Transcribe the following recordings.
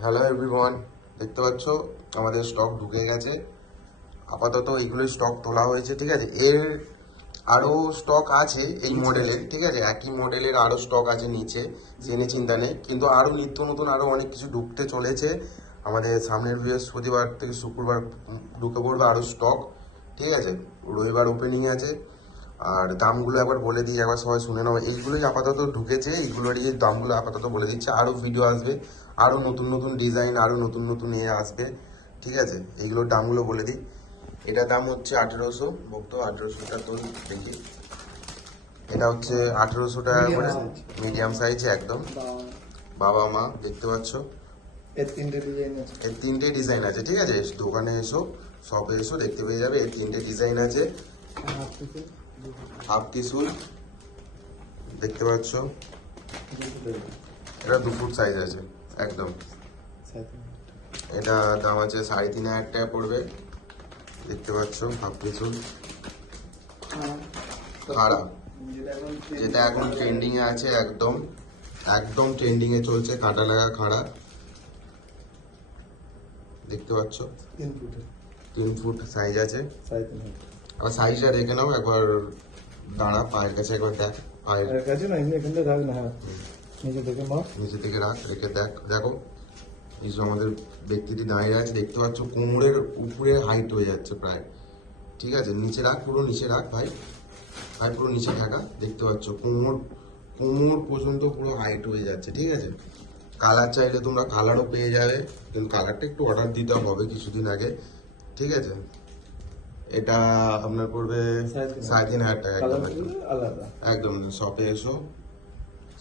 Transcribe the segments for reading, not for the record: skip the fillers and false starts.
Hello everyone, দেখতে পাচ্ছ আমাদের স্টক ঢুকে গেছে। আপাতত এইগুলোই স্টক তোলা হয়েছে, ঠিক আছে। এর আরও স্টক আছে এই মডেলের, ঠিক আছে। একই মডেলের আরও স্টক আছে নিচে, জেনে চিন্তা নেই। কিন্তু আরও নিত্য নতুন আরও অনেক কিছু ঢুকতে চলেছে। আমাদের সামনের বৃহস্পতিবার থেকে শুক্রবার ঢুকে পড়বে আরও স্টক, ঠিক আছে। রবিবার ওপেনিং আছে। আর দামগুলো একবার বলে দিই, একবার সবাই শুনে নাও। এইগুলোই আপাতত ঢুকেছে, এইগুলোরই দামগুলো আপাতত বলে দিচ্ছে। আরও ভিডিও আসবে, আরও নতুন নতুন ডিজাইন, আরও নতুন নতুন আসবে, ঠিক আছে। এইগুলোর দামগুলো বলে দিই। এটার দাম হচ্ছে 1800, ভক্ত 1800টা তো দেখি। এটা হচ্ছে 1800 টাকা করে, মিডিয়াম সাইজ একদম। বাবা মা দেখতে পাচ্ছ, এর তিনটে ডিজাইন আছে, ঠিক আছে। দোকানে এসো, শপে এসো, দেখতে পেয়ে যাবে। এর 3টে ডিজাইন আছে। হাফ ত্রিশুল দেখতে পাচ্ছ, এটা 2 ফুট সাইজ আছে একদম। এটা দাম আছে 3500 টাকা পড়বে, দেখতে পাচ্ছ। হাফ ত্রিশুল খাড়া, যেটা এখন ট্রেন্ডিং এ আছে, একদম একদম ট্রেন্ডিং এ চলছে, কাটা লাগা খাড়া, দেখতে পাচ্ছ। 3 ফুট সাইজ আছে। আর সাইজটা দেখে নাও একবার, দাঁড়া, পায়ের কাছে একবার দেখ। পায়ের কাছে না, এখান থেকে রাখ না, নিচে থেকে মাপ, নিচে থেকে রাখ, রেখে দেখ। দেখো এই যে আমাদের ব্যক্তিটি দাঁড়িয়ে আছে, দেখতে পাচ্ছ। কোমরের উপরে হাইট হয়ে যাচ্ছে প্রায়, ঠিক আছে। নিচে রাখ, পুরো নিচে রাখ ভাই, ভাই পুরো নিচে থাকা, দেখতে পাচ্ছ। কোমর কোমর পর্যন্ত পুরো হাইট হয়ে যাচ্ছে, ঠিক আছে। কালার চাইলে তোমরা কালারও পেয়ে যাবে, কিন্তু কালারটা একটু অর্ডার দিতে হবে কিছুদিন আগে, ঠিক আছে। এটা আপনার পড়বে 3500 টাকা, একদম আলাদা একদম। শপে এসো,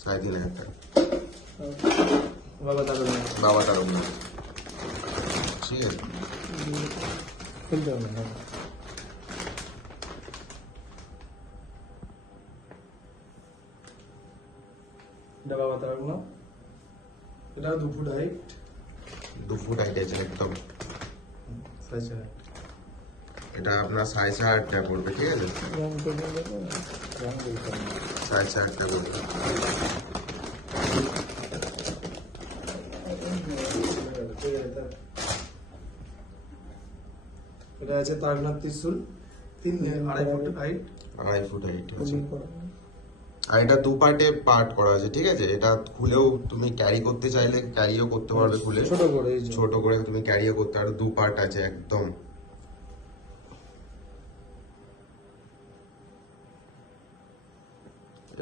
3500 টাকা। বাবা তার ঠিক আছে। খুলতে হবে না। এটা বাবা তার না, এটা 2 ফুট হাইট, 2 ফুট হাইট আছে একদম। সাইজ এটা আপনার 8500 টাকা পড়বে, ঠিক আছে। 8500 টাকা পড়বে। এটা আছে তারনাথ ত্রিশুল, 2.5 ফুট হাইট, 2.5 ফুট হাইট আছে। আর এটা 2 পার্টে পার্ট করা আছে, ঠিক আছে। এটা খুলেও তুমি ক্যারি করতে চাইলে ক্যারিও করতে পারবে, খুলে ছোট করে তুমি ক্যারিও করতে পারবে। 2 পার্ট আছে একদম।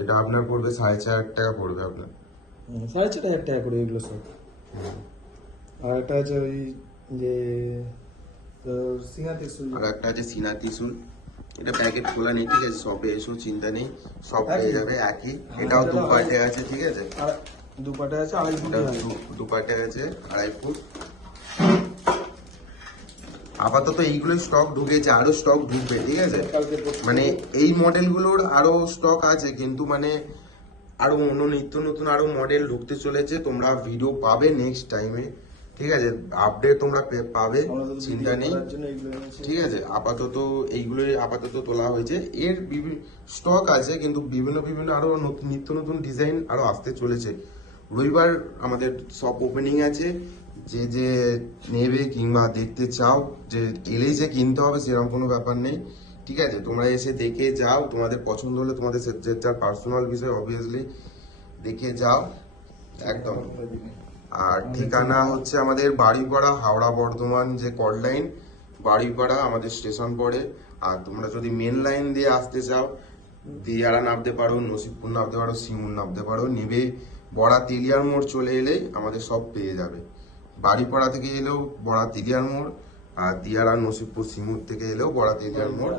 এটা আপনার পড়বে 4500 টাকা পড়বে আপনার। 4500 টাকা করে এগুলো সব। আর একটা আছে ওই যে সিনা ত্রিশুল, আর একটা আছে সিনা ত্রিশুল। এটা প্যাকেট খোলা নেই, ঠিক আছে। শপে এসো, চিন্তা নেই, সব পেয়ে যাবে একই। এটাও 2 পার্টে আছে, ঠিক আছে। আর 2 পার্টে আছে 2.5 ফুট, 2 পার্টে আছে 2.5 ফুট। আপাতত এইগুলোই স্টক ঢুকেছে, আরো স্টক ঢুকবে, ঠিক আছে। মানে এই মডেলগুলোর আরো স্টক আছে, কিন্তু মানে আরো অন্য নিত্য নতুন আরো মডেল ঢুকতে চলেছে। তোমরা ভিডিও পাবে নেক্সট টাইমে, ঠিক আছে। আপডেট তোমরা পাবে, চিন্তা নেই, ঠিক আছে। আপাতত এইগুলোই আপাতত তোলা হয়েছে। এর স্টক আছে, কিন্তু বিভিন্ন বিভিন্ন আরো নিত্য নতুন ডিজাইন আরো আসতে চলেছে। রবিবার আমাদের শপ ওপেনিং আছে। যে যে নেবে কিংবা দেখতে চাও, যে এলেই যে কিনতে হবে সেরকম কোনো ব্যাপার নেই, ঠিক আছে। তোমরা এসে দেখে যাও, তোমাদের পছন্দ হলে তোমাদের যার পার্সোনাল বিষয় অবভিয়াসলি দেখে যাও একদম। আর ঠিকানা হচ্ছে আমাদের বাড়িপাড়া, হাওড়া বর্ধমান যে কল লাইন, বাড়িপাড়া আমাদের স্টেশন পড়ে। আর তোমরা যদি মেন লাইন দিয়ে আসতে চাও, দিয়ারা নামতে পারো, নসিবপুর নামতে পারো, সিমুর নামতে পারো। নেবে বড়া তেলিয়ার মোড় চলে এলেই আমাদের সব পেয়ে যাবে। বাড়িপাড়া থেকে এলেও বড়া তেলিয়ার মোড়, আর দিয়ারা নসিবপুর সিমুর থেকে এলেও বড়া তেলিয়ার মোড়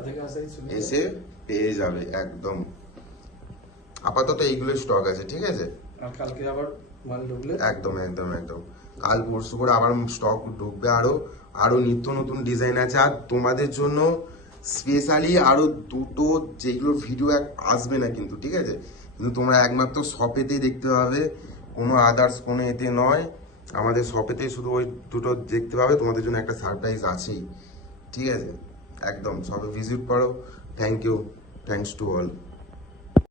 এসে পেয়ে যাবে একদম। আপাতত এইগুলো স্টক আছে, ঠিক আছে। আর কালকে আবার মাল ঢুকলে একদম একদম একদম কাল পরশু করে আবার স্টক ঢুকবে। আরো আরো নিত্য নতুন ডিজাইন আছে। আর তোমাদের জন্য স্পেশালি আরো দুটো যেগুলো ভিডিও আসবে না কিন্তু, ঠিক আছে। কিন্তু তোমরা একমাত্র শপেতেই দেখতে পাবে, কোনো আদার্স কোনো এতে নয়। আমাদের শপেতেই শুধু ওই দুটো দেখতে পাবে। তোমাদের জন্য একটা সারপ্রাইজ আছেই, ঠিক আছে। একদম শপে ভিজিট করো। Thank you, thanks to all.